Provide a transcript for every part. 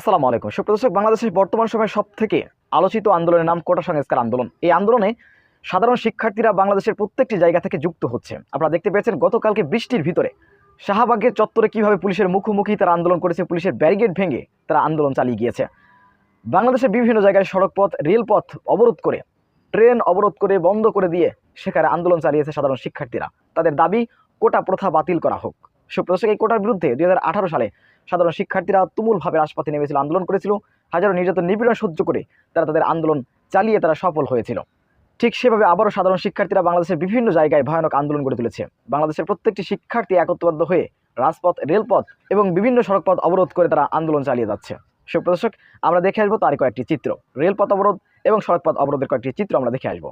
আসসালামু আলাইকুম। সুপ্রদর্শক, বাংলাদেশের বর্তমান সময়ের সবথেকে আলোচিত আন্দোলনের নাম কোটা সংস্কার আন্দোলন। এই আন্দোলনে সাধারণ শিক্ষার্থীরা বাংলাদেশের প্রত্যেকটি জায়গা থেকে যুক্ত হচ্ছে। আপনারা দেখতে পেয়েছেন গতকালকে বৃষ্টির ভিতরে শাহবাগের চত্বরে কিভাবে পুলিশের মুখোমুখি তারা আন্দোলন করেছে, পুলিশের ব্যারিকেড ভেঙে তারা আন্দোলন চালিয়ে গিয়েছে। বাংলাদেশের বিভিন্ন জায়গায় সড়কপথ, রেলপথ অবরোধ করে, ট্রেন অবরোধ করে, বন্ধ করে দিয়ে সেখানে আন্দোলন চালিয়েছে সাধারণ শিক্ষার্থীরা। তাদের দাবি কোটা প্রথা বাতিল করা হোক। সুপ্রদর্শক, এই কোটার বিরুদ্ধে 2018 সালে সাধারণ শিক্ষার্থীরা তুমুলভাবে রাজপথে নেমেছিল, আন্দোলন করেছিল। হাজারো নির্যাতন নিপীড়ন সহ্য করে তারা তাদের আন্দোলন চালিয়ে তারা সফল হয়েছিল। ঠিক সেভাবে আবারও সাধারণ শিক্ষার্থীরা বাংলাদেশের বিভিন্ন জায়গায় ভয়ানক আন্দোলন গড়ে তুলেছে। বাংলাদেশের প্রত্যেকটি শিক্ষার্থী একত্রবদ্ধ হয়ে রাজপথ, রেলপথ এবং বিভিন্ন সড়কপথ অবরোধ করে তারা আন্দোলন চালিয়ে যাচ্ছে। সুপ্রদর্শক, আমরা দেখে আসবো তার কয়েকটি চিত্র, রেলপথ অবরোধ এবং সড়কপথ অবরোধের কয়েকটি চিত্র আমরা দেখে আসবো।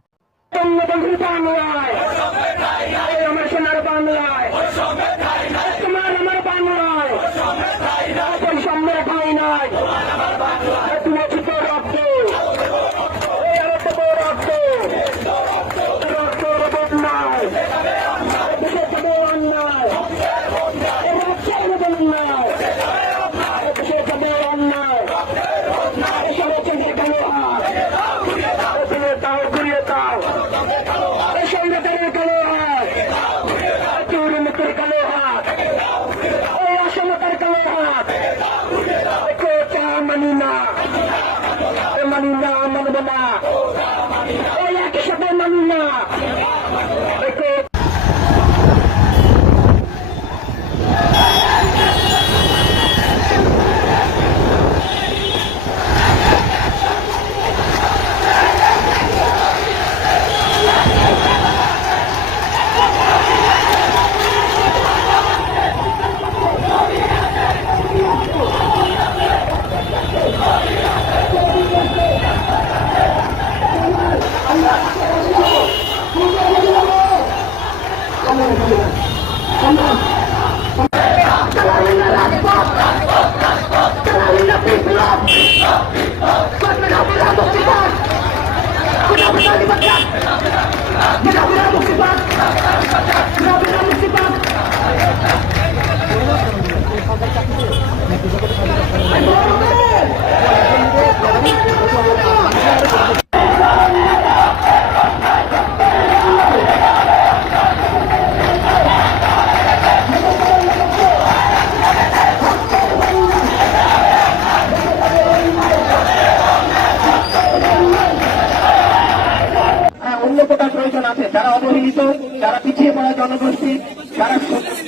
যারা অবহেলিত, যারা পিছিয়ে পড়া জনগোষ্ঠী, যারা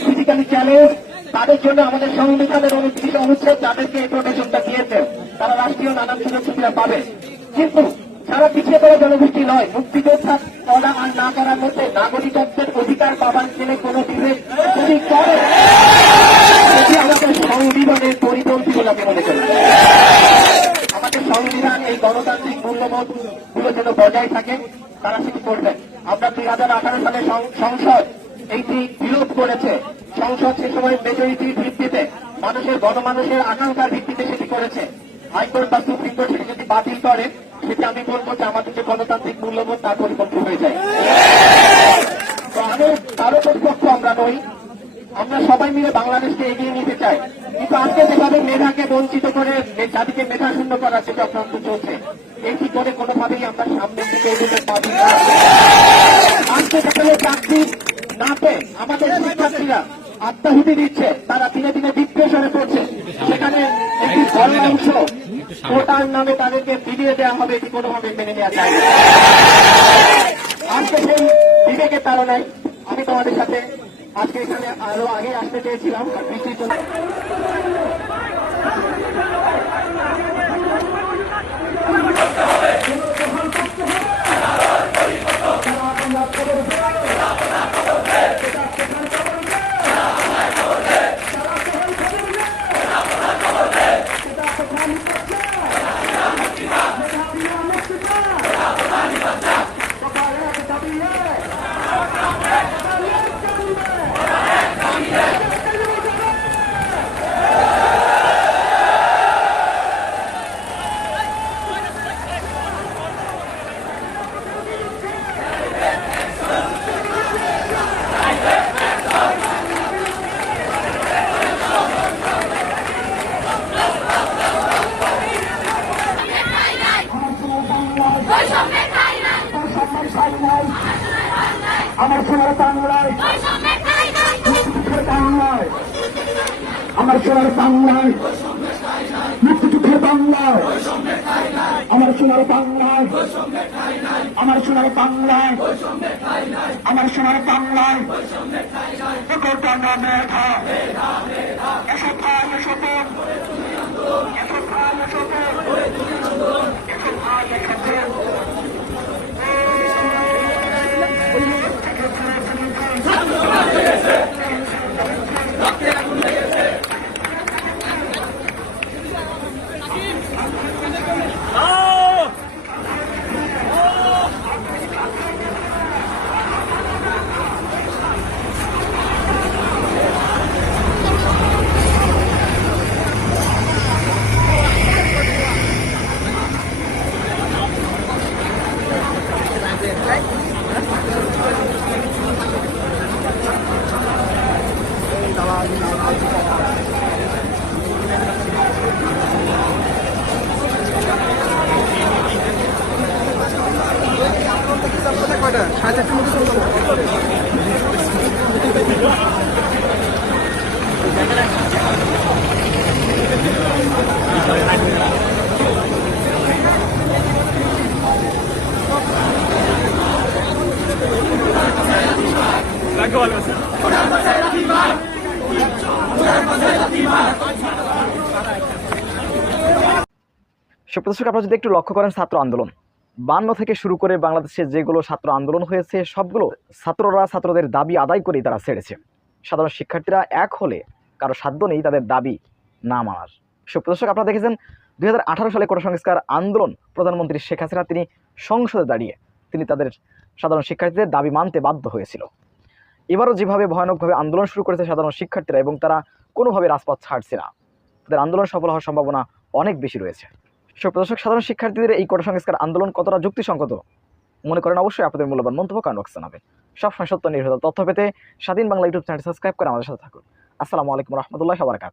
ফিজিক্যালি চ্যালেঞ্জ, তাদের জন্য আমাদের সংবিধানের 29 অনুচ্ছেদ তাদেরকে এই প্রোটেকশনটা দিয়েছেন। তারা রাষ্ট্রীয় নানান সুযোগ সুবিধা পাবে। কিন্তু যারা পিছিয়ে পড়া জনগোষ্ঠী নয়, মুক্তিযোদ্ধা করা আর না করার মধ্যে নাগরিকত্বের অধিকার পাবার জন্য কোন বিবেক যদি করে, এটি আমাদের সংবিধানের পরিপন্থী বলে আমি মনে করি। আমাদের সংবিধান এই গণতান্ত্রিক মূল্যবোধ গুলো যেন বজায় থাকে, তারা সেটি করবেন। আমরা 2018 সালে সংসদ এইটি বিরোধ করেছে। সংসদ সে সময় মেজরিটির ভিত্তিতে, মানুষের গণমানুষের আকাঙ্ক্ষার ভিত্তিতে সেটি করেছে। হাইকোর্ট বা সুপ্রিম কোর্ট সেটি যদি বাতিল করে, সেটি আমি বলবো যে আমাদের যে গণতান্ত্রিক মূল্যবোধ তার পরিপন্থী হয়ে যায়। তো তারও প্রতিপক্ষ আমরা নই, আমরা সবাই মিলে বাংলাদেশকে এগিয়ে নিতে চাই। কিন্তু আজকে যেভাবে মেধাকে বঞ্চিত করে জাতিকে মেধা শূন্য করার যে চক্রান্ত চলছে, এটি করে কোনোভাবেই আমরা সামনের দিকে এগোতে পারি না। আজকে যেখানে চাকরি না পেয়ে আমাদের শিক্ষার্থীরা আত্মাহুতি দিচ্ছে, তারা দিনে দিনে ডিপ্রেশনে পড়ছে, সেখানে একটি বড় অংশ কোটার নামে তাদেরকে ফিরিয়ে দেওয়া হবে, এটি কোনোভাবে মেনে নেওয়া যায় না। আজকে সেই বিবেকের তাড়নায় আমি তোমাদের সাথে আজকে এখানে আরো আগে আসতে চেয়েছিলাম, বৃষ্টির জন্য বৈষম্যের ঠাঁই নাই আমার সোনার বাংলায়, বাংলায় আমার সোনার বাংলায়, মুক্তিযুদ্ধের বাংলায় আমার সোনার বাংলায়, আমার সোনার বাংলায়, আমার সোনার বাংলায় মেধা এসব ভাই এসব এসব ভাই এসব এসব ভাই এসব সুপ্রদর্শক, আপনারা যদি একটু লক্ষ্য করেন, ছাত্র আন্দোলন 52 থেকে শুরু করে বাংলাদেশে যেগুলো ছাত্র আন্দোলন হয়েছে সবগুলো ছাত্ররা ছাত্রদের দাবি আদায় করেই তারা ছেড়েছে। সাধারণ শিক্ষার্থীরা এক হলে কারো সাধ্য নেই তাদের দাবি না মানার। সুপ্রদর্শক, আপনারা দেখেছেন 2018 সালে কোটা সংস্কার আন্দোলন প্রধানমন্ত্রী শেখ হাসিনা তিনি সংসদে দাঁড়িয়ে তিনি তাদের সাধারণ শিক্ষার্থীদের দাবি মানতে বাধ্য হয়েছিল। এবারও যেভাবে ভয়ানকভাবে আন্দোলন শুরু করেছে সাধারণ শিক্ষার্থীরা এবং তারা কোনোভাবে রাজপথ ছাড়ছে না, তাদের আন্দোলন সফল হওয়ার সম্ভাবনা অনেক বেশি রয়েছে। সুপ্রদর্শক, সাধারণ শিক্ষার্থীদের এই কোটা সংস্কার আন্দোলন কতটা যুক্তিসঙ্গত মনে করেন অবশ্যই আপনাদের মূল্যবান মন্তব্য কমেন্ট বক্সে জানাবেন। সবসময় সত্য নির্ভর তথ্য পেতে স্বাধীন বাংলা ইউটিউব চ্যানেল সাবস্ক্রাইব করে আমাদের সাথে থাকুন। আসসালামু আলাইকুম রহমতুল্লাহি ওয়া বারাকাতুহু।